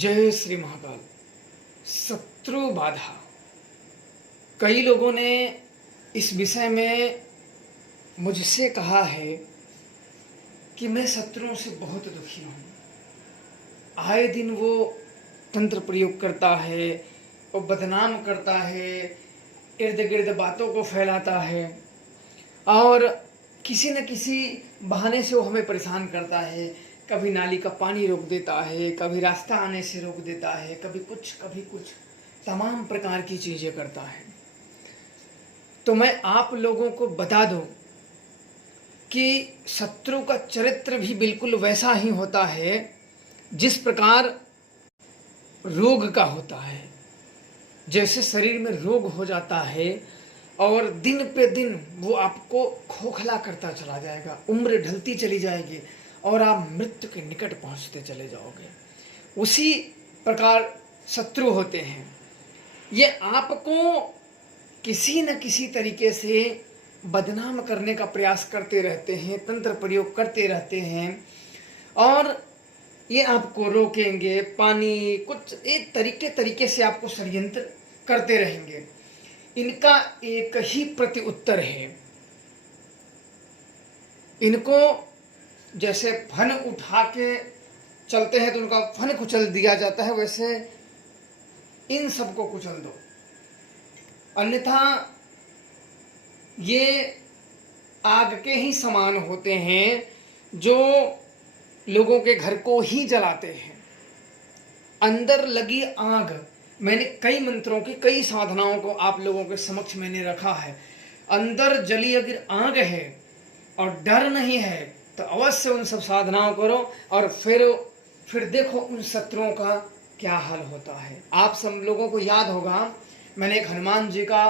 जय श्री महाकाल। शत्रु बाधा। कई लोगों ने इस विषय में मुझसे कहा है कि मैं शत्रुओं से बहुत दुखी हूँ। आए दिन वो तंत्र प्रयोग करता है, वो बदनाम करता है, इर्द गिर्द बातों को फैलाता है और किसी न किसी बहाने से वो हमें परेशान करता है। कभी नाली का पानी रोक देता है, कभी रास्ता आने से रोक देता है, कभी कुछ तमाम प्रकार की चीज़ें करता है। तो मैं आप लोगों को बता दूं कि शत्रु का चरित्र भी बिल्कुल वैसा ही होता है जिस प्रकार रोग का होता है। जैसे शरीर में रोग हो जाता है और दिन पे दिन वो आपको खोखला करता चला जाएगा, उम्र ढलती चली जाएगी और आप मृत्यु के निकट पहुंचते चले जाओगे। उसी प्रकार शत्रु होते हैं। ये आपको किसी न किसी तरीके से बदनाम करने का प्रयास करते रहते हैं, तंत्र प्रयोग करते रहते हैं और ये आपको रोकेंगे, पानी कुछ एक तरीके से आपको षड्यंत्र करते रहेंगे। इनका एक ही प्रति उत्तर है। इनको जैसे फन उठा के चलते हैं तो उनका फन कुचल दिया जाता है, वैसे इन सबको कुचल दो, अन्यथा ये आग के ही समान होते हैं जो लोगों के घर को ही जलाते हैं। अंदर लगी आग, मैंने कई मंत्रों की कई साधनाओं को आप लोगों के समक्ष मैंने रखा है। अंदर जली अगर आग है और डर नहीं है तो अवश्य उन सब साधनाओं करो और फिर देखो उन शत्रुओं का क्या हाल होता है। आप सब लोगों को याद होगा मैंने एक हनुमान जी का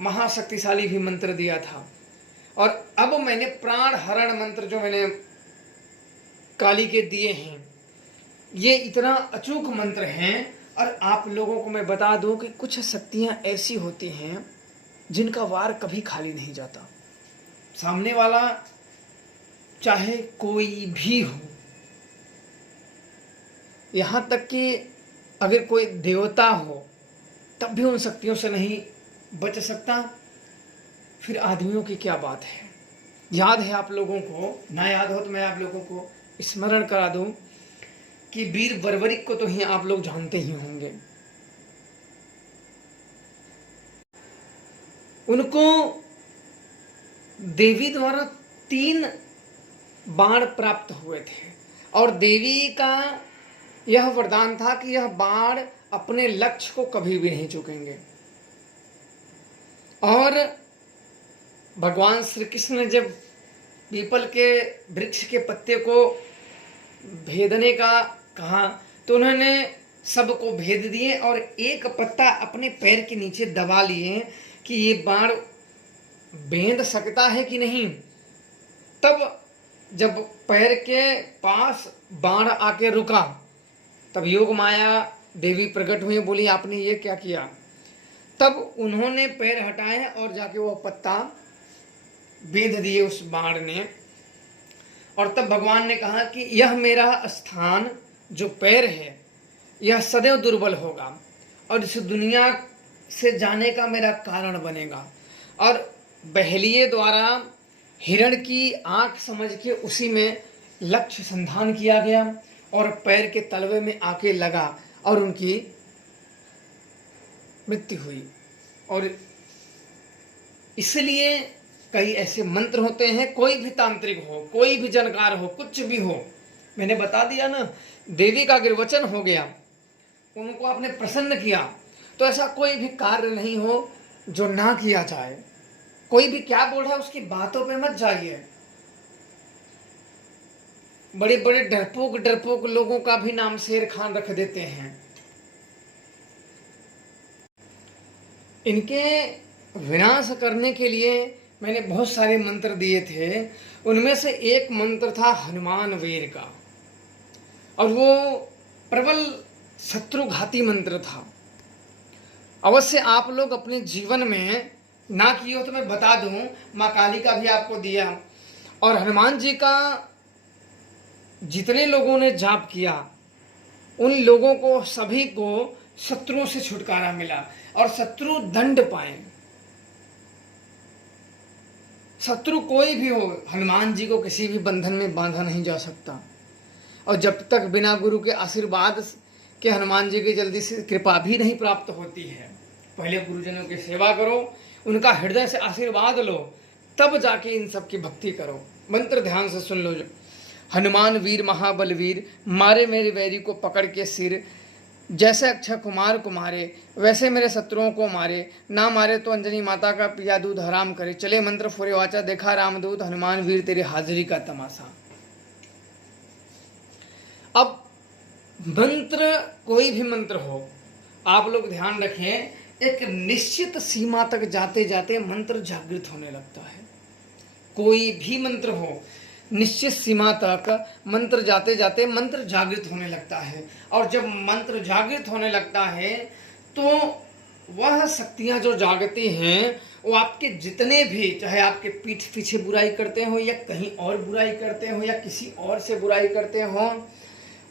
महाशक्तिशाली भी मंत्र दिया था और अब मैंने प्राण हरण मंत्र जो मैंने काली के दिए हैं, ये इतना अचूक मंत्र हैं। और आप लोगों को मैं बता दूं कि कुछ शक्तियां ऐसी होती हैं जिनका वार कभी खाली नहीं जाता। सामने वाला चाहे कोई भी हो, यहां तक कि अगर कोई देवता हो तब भी उन शक्तियों से नहीं बच सकता। फिर आदमियों की क्या बात है। याद है आप लोगों को, ना याद हो तो मैं आप लोगों को स्मरण करा दूं कि वीर बर्बरिक को तो ही आप लोग जानते ही होंगे। उनको देवी द्वारा 3 बाण प्राप्त हुए थे और देवी का यह वरदान था कि यह बाण अपने लक्ष्य को कभी भी नहीं चूकेंगे। और भगवान श्री कृष्ण ने जब पीपल के वृक्ष के पत्ते को भेदने का कहा तो उन्होंने सबको भेद दिए और एक पत्ता अपने पैर के नीचे दबा लिए कि ये बाण भेद सकता है कि नहीं। तब जब पैर के पास बाण आके रुका तब योग माया देवी प्रकट हुई, बोली आपने ये क्या किया। तब उन्होंने पैर हटाए और जाके वो पत्ता भेद दिए उस बाण ने। और तब भगवान ने कहा कि यह मेरा स्थान जो पैर है यह सदैव दुर्बल होगा और इस दुनिया से जाने का मेरा कारण बनेगा। और बहेलिये द्वारा हिरण की आंख समझ के उसी में लक्ष्य संधान किया गया और पैर के तलवे में आके लगा और उनकी मृत्यु हुई। और इसलिए कई ऐसे मंत्र होते हैं, कोई भी तांत्रिक हो, कोई भी जानकार हो, कुछ भी हो, मैंने बता दिया ना, देवी का अगर वचन हो गया, उनको आपने प्रसन्न किया तो ऐसा कोई भी कार्य नहीं हो जो ना किया जाए। कोई भी क्या बोल रहा है उसकी बातों पे मत जाइए। बड़े बड़े डरपोक लोगों का भी नाम शेर खान रख देते हैं। इनके विनाश करने के लिए मैंने बहुत सारे मंत्र दिए थे। उनमें से एक मंत्र था हनुमान वीर का और वो प्रबल शत्रुघाती मंत्र था। अवश्य आप लोग अपने जीवन में ना किए हो तो मैं बता दूं, माँ काली का भी आपको दिया और हनुमान जी का जितने लोगों ने जाप किया उन लोगों को, सभी को शत्रुओं से छुटकारा मिला और शत्रु दंड पाए। शत्रु कोई भी हो, हनुमान जी को किसी भी बंधन में बांधा नहीं जा सकता। और जब तक बिना गुरु के आशीर्वाद के हनुमान जी की जल्दी से कृपा भी नहीं प्राप्त होती है। पहले गुरुजनों की सेवा करो, उनका हृदय से आशीर्वाद लो, तब जाके इन सब की भक्ति करो। मंत्र ध्यान से सुन लो। हनुमान वीर महाबलवीर, मारे मेरे वैरी को पकड़ के सिर, जैसे अक्षय कुमार को मारे वैसे मेरे शत्रुओं को मारे, ना मारे तो अंजनी माता का पिया दूध हराम करे। चले मंत्र फुरे वाचा, देखा रामदूत, हनुमान वीर तेरी हाजिरी का तमाशा। अब मंत्र, कोई भी मंत्र हो, आप लोग ध्यान रखें, एक निश्चित सीमा तक जाते जाते मंत्र जागृत होने लगता है। कोई भी मंत्र हो, निश्चित सीमा तक मंत्र जाते जाते मंत्र जागृत होने लगता है। और जब मंत्र जागृत होने लगता है तो वह शक्तियां जो जागती हैं वो आपके जितने भी, चाहे आपके पीठ पीछे बुराई करते हो या कहीं और बुराई करते हो या किसी और से बुराई करते हो,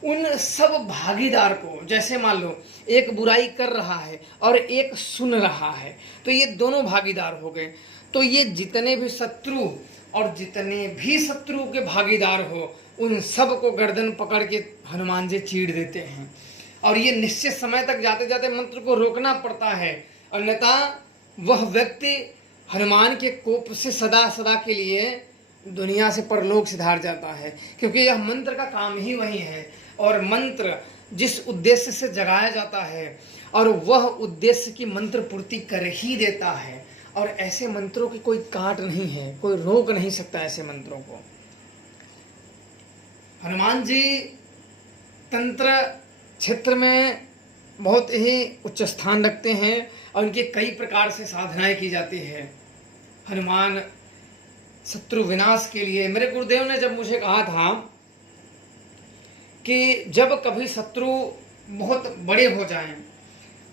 उन सब भागीदार को, जैसे मान लो एक बुराई कर रहा है और एक सुन रहा है, तो ये दोनों भागीदार हो गए। तो ये जितने भी शत्रु और जितने भी शत्रु के भागीदार हो, उन सब को गर्दन पकड़ के हनुमान जी चीड़ देते हैं। और ये निश्चित समय तक जाते जाते मंत्र को रोकना पड़ता है, अन्यथा वह व्यक्ति हनुमान के कोप से सदा सदा के लिए दुनिया से परलोक सिधार जाता है। क्योंकि यह मंत्र का काम ही वही है, और मंत्र जिस उद्देश्य से जगाया जाता है और वह उद्देश्य की मंत्र पूर्ति कर ही देता है। और ऐसे मंत्रों की कोई काट नहीं है, कोई रोक नहीं सकता ऐसे मंत्रों को। हनुमान जी तंत्र क्षेत्र में बहुत ही उच्च स्थान रखते हैं और उनके कई प्रकार से साधनाएं की जाती है। हनुमान शत्रु विनाश के लिए, मेरे गुरुदेव ने जब मुझे कहा था कि जब कभी शत्रु बहुत बड़े हो जाएं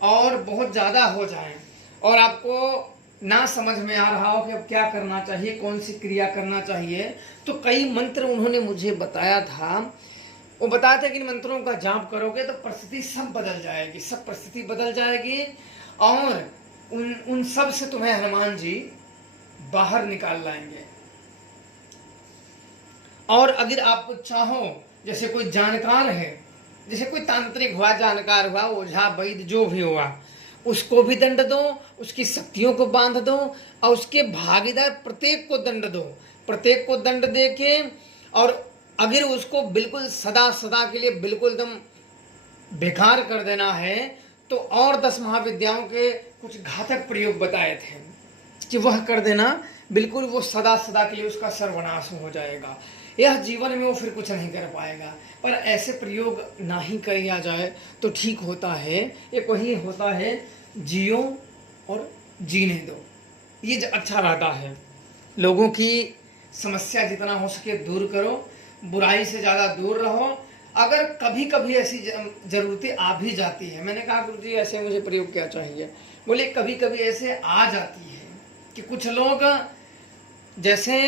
और बहुत ज़्यादा हो जाएं और आपको ना समझ में आ रहा हो कि अब क्या करना चाहिए, कौन सी क्रिया करना चाहिए, तो कई मंत्र उन्होंने मुझे बताया था। वो बताया था कि इन मंत्रों का जाप करोगे तो परिस्थिति सब बदल जाएगी, सब परिस्थिति बदल जाएगी और उन सब से तुम्हें हनुमान जी बाहर निकाल लाएंगे। और अगर आप चाहो, जैसे कोई जानकार है, जैसे कोई तांत्रिक हुआ, जानकार हुआ, ओझा वैद्य जो भी हुआ, उसको भी दंड दो, उसकी शक्तियों को बांध दो और उसके भागीदार प्रत्येक को दंड दो। प्रत्येक को दंड दे के, और अगर उसको बिल्कुल सदा सदा के लिए बिल्कुल एकदम बेकार कर देना है तो और 10 महाविद्याओं के कुछ घातक प्रयोग बताए थे कि वह कर देना, बिल्कुल वो सदा सदा के लिए उसका सर्वनाश हो जाएगा। यह जीवन में वो फिर कुछ नहीं कर पाएगा। पर ऐसे प्रयोग ना ही किया जाए तो ठीक होता है। एक वही होता है, जियो और जीने दो, ये अच्छा रहता है। लोगों की समस्या जितना हो सके दूर करो, बुराई से ज़्यादा दूर रहो। अगर कभी कभी ऐसी ज़रूरतें आ भी जाती है, मैंने कहा गुरु जी ऐसे मुझे प्रयोग क्या चाहिए, बोले कभी कभी ऐसे आ जाती है कि कुछ लोग जैसे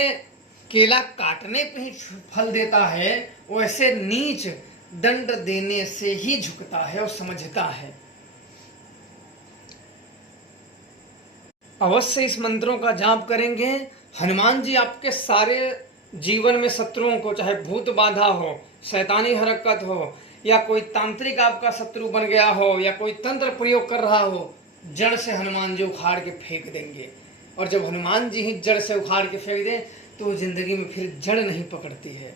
केला काटने पे ही फल देता है, वैसे नीच दंड देने से ही झुकता है और समझता है। अवश्य इस मंत्रों का जाप करेंगे, हनुमान जी आपके सारे जीवन में शत्रुओं को, चाहे भूत बाधा हो, शैतानी हरकत हो, या कोई तांत्रिक आपका शत्रु बन गया हो, या कोई तंत्र प्रयोग कर रहा हो, जड़ से हनुमान जी उखाड़ के फेंक देंगे। और जब हनुमान जी ही जड़ से उखाड़ के फेंक दें तो जिंदगी में फिर जड़ नहीं पकड़ती है।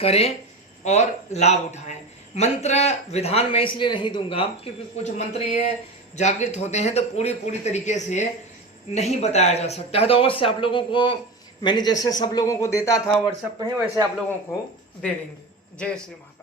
करें और लाभ उठाएं। मंत्र विधान मैं इसलिए नहीं दूंगा क्योंकि कुछ मंत्र ये जागृत होते हैं तो पूरी तरीके से नहीं बताया जा सकता है। तो अवश्य आप लोगों को मैंने जैसे सब लोगों को देता था व्हाट्सएप पे, वैसे आप लोगों को दे देंगे। जय श्री राम।